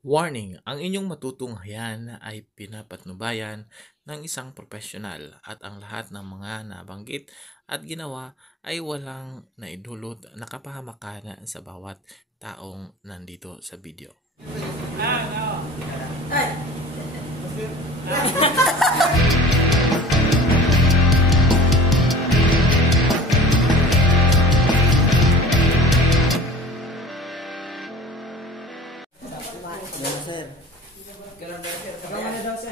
Warning: ang inyong matutunghayan ay pinapatnubayan ng isang profesional at ang lahat ng mga nabanggit at ginawa ay walang naidulot na kapahamakan sa bawat taong nandito sa video.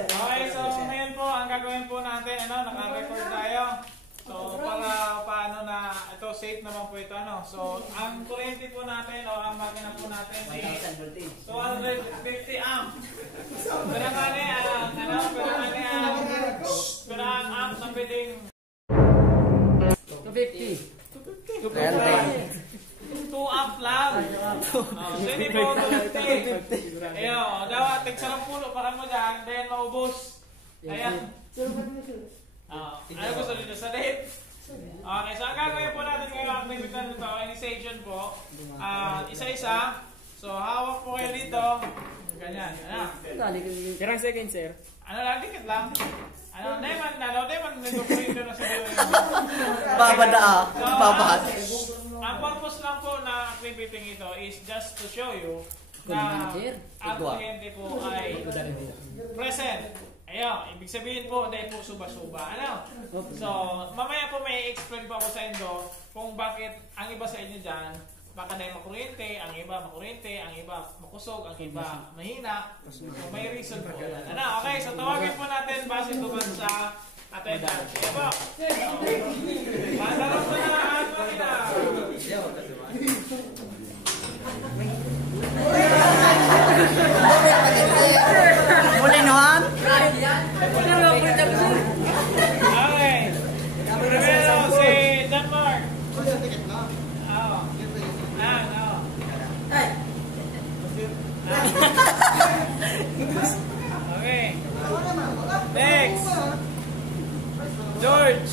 Okay, so ngayon po, ang gagawin po natin, naka-record tayo. So, para paano na, ito, safe naman po ito, So, ang kuryente po natin, o ang makina po natin is 250 amp. Pero ang amp na pwedeng 250. 2 amp lang. So, hindi po 250. Ayun, dapat tigsalang pulo para mo dyan, then maubos. Ayan. Ano gusto nyo sa date? Okay, so ang gagawin po natin ngayon, activity na ito, initiation po. Isa-isa. So, hawak po kayo dito. Ganyan. Pirang second, sir. Ano lang, dikit lang. Neman, nagpupunto na sa dito. Babad. Ang purpose lang po na activity ito is just to show you na ang kuryente po ay present. Ayun, ibig sabihin po, dahil po suba-suba. So, mamaya po may explain po ako sa inyo kung bakit ang iba sa inyo dyan, baka dahil makuryente, ang iba makuryente, ang iba makusog, ang iba mahina. So, may reason po yan. Okay, so tawagin po natin base tuman sa attendance. Sige po. Pandarap po na ang makina. Mulinohan? Okay. Primero, si Denmark. Okay. Next. George.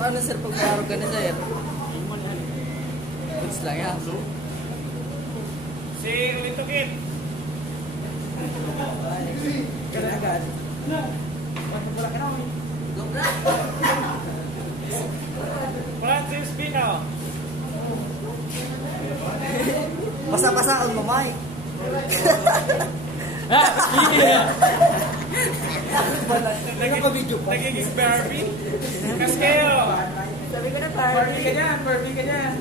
Paano sir pag marog ka na sir? Goods lang yan. Si Lito Kid. Agad. Francis Pino. Basa-basa ang mamay. Nagiging Barbie. Kaskeo. Sabi ko na Barbie ka dyan. Barbie ka dyan.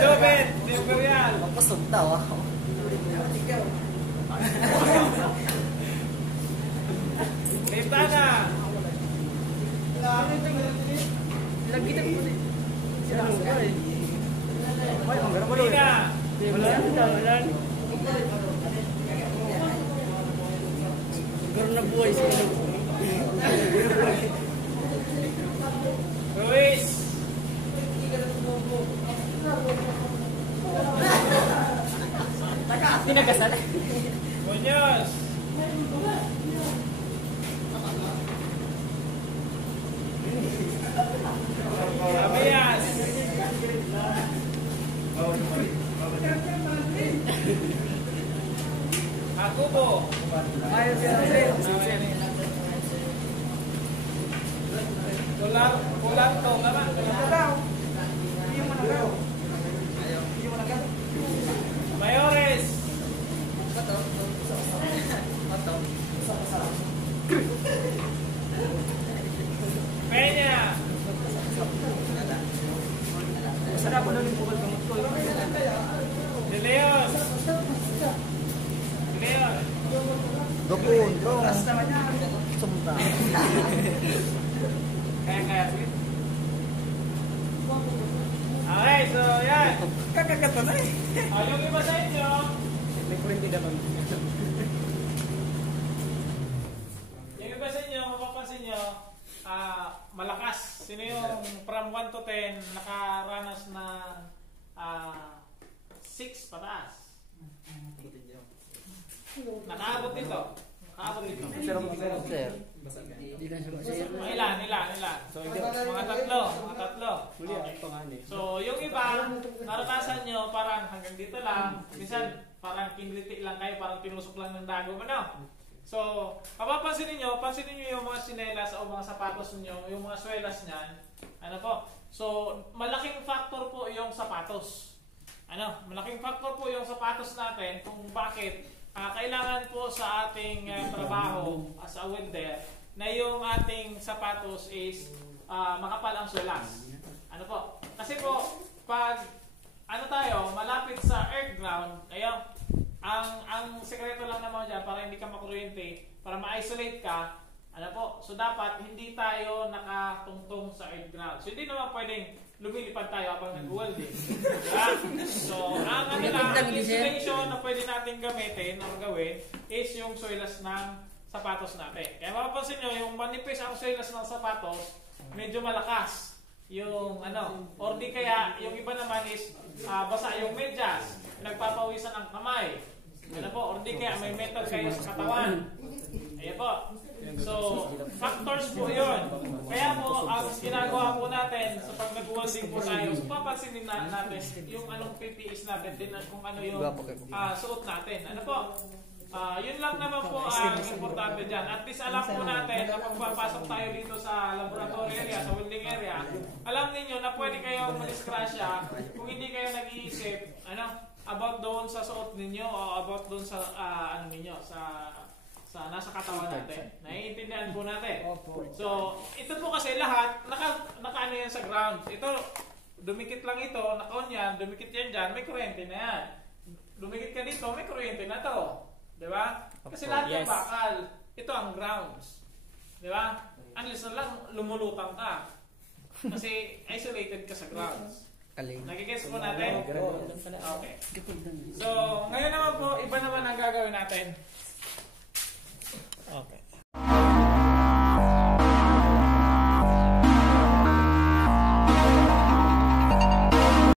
Jobet. Imperial. Pasog daw ah. Lintana. Lagi na po. Lina. Garo na buhay sila. Ruiz. Tinagasal. Muñoz. Abias. Akubo. Ayos Kulang to, tama? Mayores. Peña. Sarap mo lang yung bukal ng mutkol. De Leon. Leon. Dokun, dong. Sumta. Kaya. Okay, so yan. Kakakata na eh. Yung iba sa inyo, May kuryente naman. yung iba sa inyo, mapapansin nyo, malakas. Sino yung from 1 to 10 nakaranas na 6 pataas? Nakaabot dito. Nakaabot dito. Sir, sir. Ilan. So, Mga tatlo. Muli Okay. ito nga eh. So, yung iba, naranasan nyo parang hanggang dito lang. Minsan, parang kinliti lang kayo, parang tinusok lang ng dago mo, no? So, pansinin nyo yung mga sinelas o mga sapatos nyo, yung mga swelas niyan. Ano po? So, malaking factor po yung sapatos. Malaking factor po yung sapatos natin kung bakit kailangan po sa ating trabaho as a welder na yung ating sapatos is makapal ang swelas. Ano po? Kasi po, pag tayo, malapit sa earth ground, ayun, ang sekreto lang naman dyan para hindi ka makuryente, para ma-isolate ka, so dapat hindi tayo nakatungtong sa earth ground. So hindi naman pwedeng lumilipad tayo habang nag-welding. Diba? So, ang insulation na pwede natin gamitin o gawin is yung swelas ng sapatos natin. Kaya mapapansin nyo, yung manipis ang swelas ng sapatos, medyo malakas. Yung or di kaya, yung iba naman is basa yung medyas, nagpapawisan ang kamay. Or di kaya may metal kayo sa katawan. Ayan po. So, factors po yun. Kaya po, ang ginagawa po natin sa pag nag-welding po tayo, papansinin natin yung anong PPEs natin, din kung ano yung suot natin. Yun lang naman po ang importante dyan. At least alam po natin na pagpapasok tayo dito sa laboratory area, sa welding area, alam niyo na pwede kayong madiskrasya kung hindi kayo nag-iisip about doon sa suot ninyo o about doon sa ninyo, sa nasa katawan natin. Naiintindihan po natin. So, ito po kasi lahat naka yan sa ground. Ito, dumikit lang ito, naka-on yan, dumikit yan dyan, may kuryente na yan. Dumikit ka dito, may kuryente na to. Diba? Kasi lahat ng bakal, ito ang grounds. Diba? Unless na lang lumulutang ka. Kasi isolated ka sa grounds. Nagigets po natin? Okay. So, ngayon naman po, iba naman ang gagawin natin. Okay.